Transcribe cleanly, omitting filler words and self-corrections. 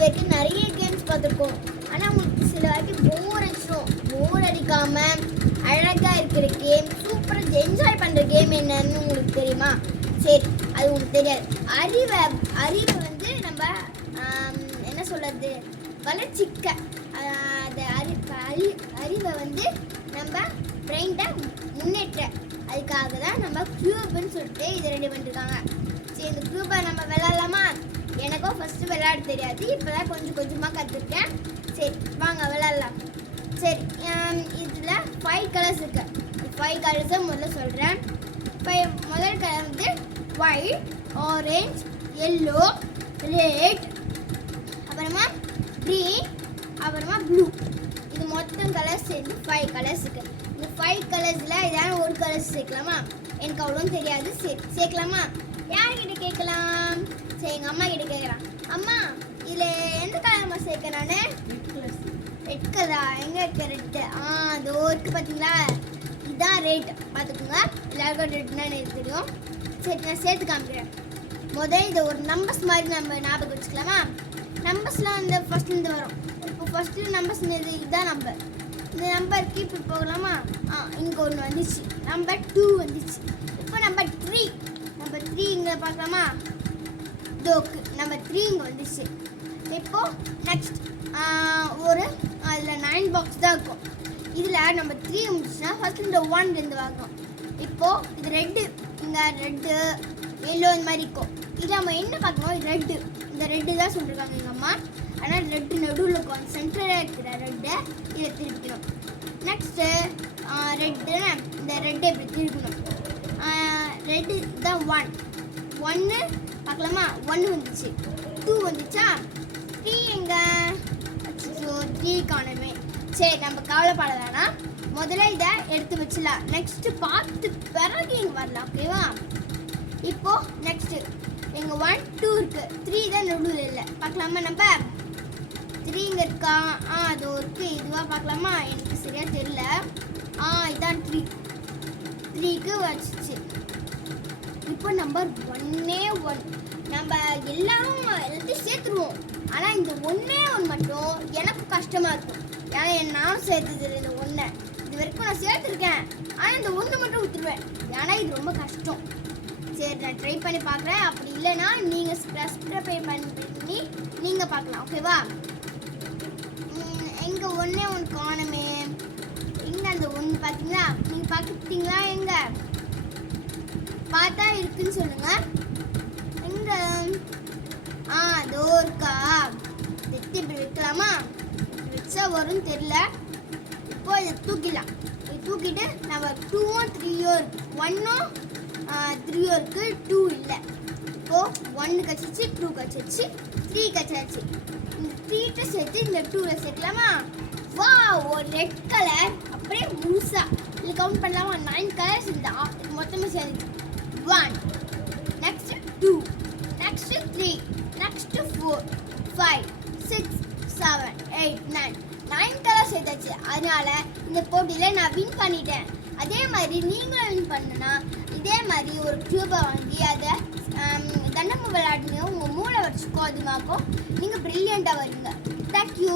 வரைக்கும் நிறைய கேம்ஸ் பார்த்துருக்கோம். ஆனால் உங்களுக்கு சில வாட்டி போர் அடிக்காமல் அழகாக இருக்கிற கேம், சூப்பராக என்ஜாய் பண்ணுற கேம் என்னன்னு உங்களுக்கு தெரியுமா? சரி, அது உங்களுக்கு தெரியாது. அறிவை வந்து நம்ம என்ன சொல்கிறது, வளர்ச்சிக்க அந்த அறிவை வந்து நம்ம பிரெயினை முன்னேற்ற அதுக்காக தான் நம்ம க்யூப்னு சொல்லிட்டு இதை ரெடி பண்ணிருக்காங்க. சரி, இந்த க்யூபை நம்ம விளையாடலாமா? எனக்கும் ஃபஸ்ட்டு விளையாட தெரியாது, இப்போ தான் கொஞ்சமாக கற்றுருக்கேன். சரி, வாங்க விளையாடலாம். சரி, இதில் 5 கலர்ஸ் இருக்குது. 5 கலர்ஸை முதல்ல சொல்கிறேன். முதல் கலர் வந்து ஒயிட், ஆரஞ்ச், எல்லோ, ரெட், அப்புறமா க்ரீன், அப்புறமா ப்ளூ. இது மொத்தம் கலர்ஸ் சேர்ந்து 5 கலர்ஸ் இருக்குது. இந்த 5 கலர்ஸில் ஏதாவது ஒரு கலர்ஸ் சேர்க்கலாமா? எனக்கு அவ்வளோ தெரியாது. சரி, சேர்க்கலாமா? யார்கிட்ட கேட்கலாம்? சரி, எங்கள் அம்மா கிட்ட கேட்குறான். அம்மா, இதில் எந்த கலர்மா சேர்க்க? நான் ரெட் கலரா? எங்கே இருக்க ரெட்டு? அதோ இருக்குது பார்த்தீங்களா, இதுதான் ரெட். பார்த்துக்கோங்க, எல்லாருக்கும் ரெட்னா எனக்கு தெரியும். சரி, நான் சேர்த்து காமிக்கிறேன். முதல் இதை ஒரு நம்பர்ஸ் மாதிரி நம்ம ஞாபகம் வச்சுக்கலாமா? நம்பர்ஸ்லாம் வந்து ஃபஸ்ட்லேருந்து வரும். இப்போ ஃபஸ்ட்டு நம்பர்ஸ் இதுதான் நம்பர். இந்த நம்பருக்கு இப்போ போகலாமா? இங்கே ஒன்று வந்துச்சு, நம்பர் 2 வந்துச்சு. இப்போ நம்பர் 3 இங்கே பார்க்கலாமா? டோக்கு நம்பர் 3 இங்கே வந்துச்சு. இப்போது நெக்ஸ்ட் ஒரு அதில் 9 பாக்ஸ் தான் இருக்கும். இதில் நம்பர் 3 வந்துச்சுன்னா ஃபஸ்ட்டு இந்த 1லேருந்து வாங்கும். இப்போது இது ரெட்டு, இங்கே ரெட்டு, எல்லோ இந்த மாதிரி இருக்கும். இது நம்ம என்ன பார்க்கணும்? ரெட்டு, இந்த ரெட்டு தான் சொல்லியிருக்காங்க எங்கள் அம்மா. ஆனால் ரெட்டு நடுவில் இருக்கும், சென்டராக இருக்கிற ரெட்டை இதை திருப்பிக்கணும். நெக்ஸ்ட்டு ரெட்டு, இந்த ரெட்டை இப்படி திருப்பணும். ரெட்டு தான் 1 பார்க்கலாமா? 1 வந்துச்சு, 2 வந்துச்சா, 3 எங்கே? 3 காணுமே. சரி, நம்ம கவலைப்பட வேணாம், முதல்ல இதை எடுத்து வச்சிடலாம். நெக்ஸ்ட்டு பார்த்து பிறகு இங்கே வரலாம், ஓகேவா? இப்போது நெக்ஸ்ட்டு எங்கள் 1, 2 இருக்குது, 3 தான் நடுவில் இல்லை. பார்க்கலாமா? நம்ம 3 இங்கே இருக்கா? அது இருக்குது. இதுவாக பார்க்கலாமா? எனக்கு சரியாக தெரியல. இதுதான் 3க்கு வச்சிச்சு. இப்போ நம்பர் 1 நம்ம எல்லாத்தையும் சேர்த்துருவோம். ஆனால் இந்த 1 மட்டும் எனக்கு கஷ்டமாக இருக்கும். ஏன்னா நானும் சேர்த்துது இந்த 1 இது வரைக்கும் நான் சேர்த்துருக்கேன். ஆனால் இந்த 1 மட்டும் விட்டுருவேன், ஏன்னா இது ரொம்ப கஷ்டம். சரி, நான் ட்ரை பண்ணி பார்க்குறேன். அப்படி இல்லைன்னா நீங்கள் சப்ஸ்கிரைப் பண்ணி நீங்கள் பார்க்கலாம், ஓகேவா? எங்கே 1 காணுமே? எங்கே அந்த 1 பார்த்தீங்களா? நீங்கள் பார்த்துட்டீங்களா? எங்கே பார்த்தா இருக்குன்னு சொல்லுங்கள். எங்கே? அதோ இருக்கா? வெட்டி இப்படி வைக்கலாமா? இப்படி வச்சா வரும்னு தெரியல. இப்போ இதை தூக்கிடலாம். தூக்கிட்டு நம்ம 2ம் 3ம் இருக்கு, 1ம் 3ம் இருக்குது, 2 இல்லை. இப்போது 1 கச்சிச்சு, 2 கச்சிச்சு, 3 கச்சாச்சு. இந்த 3 சேர்த்து இந்த 2ல் சேர்க்கலாமா? வா, ஒரு ரெட் கலர் அப்படியே முழுசா இல்லை கவுண்ட் பண்ணலாமா? 9 கலர்ஸ் இந்த மொத்தமாக சேர்ந்து 1, நெக்ஸ்ட் 2, நெக்ஸ்ட் 3, நெக்ஸ்ட் 4, 5, 6, 7, 8, 9 கலர் சேர்த்தாச்சு. அதனால இந்த போட்டியில் நான் வின் பண்ணிட்டேன். அதே மாதிரி நீங்களும் வின் பண்ணுனா இதே மாதிரி ஒரு க்யூபை வாங்கி அதை தண்டமும் விளையாடுங்க. உங்கள் மூளை வச்சுக்கோ, அதிகமாக்கும். நீங்கள் ப்ரில்லியண்ட்டாக வருவீங்க. தேங்க்யூ.